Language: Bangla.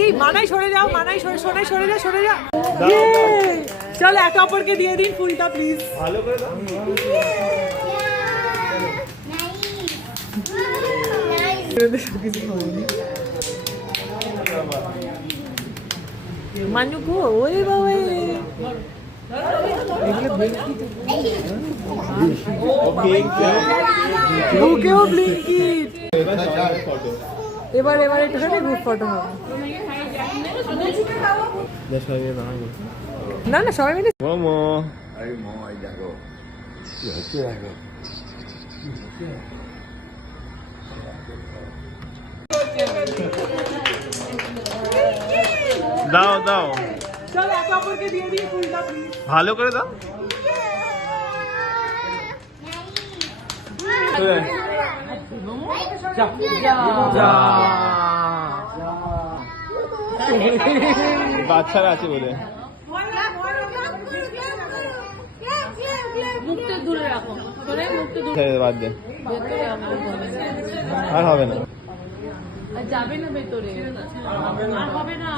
এই মানাই সরে যাও, মানাই সরে যা। চল একে অপরকে দিয়ে দিন ফুলটা প্লিজ। ভালো করে দাও। মানু গো, ওই বাবা বুকেও ব্লিঙ্কিট। এবার একটুখানি গ্রুপ ফটো হবে। না সবাই মিলে মোমো দাও দাও, চল একে অপরকে দিয়ে দিই ফুলটা প্লিজ। ভালো করে দাও। বাচ্চারা আছে বলে মুখটা দূরে রাখো, মুখটা দূরে বাদ দে, ভেতরে আর হবে না। যাবে না ভেতরে, আর হবে না।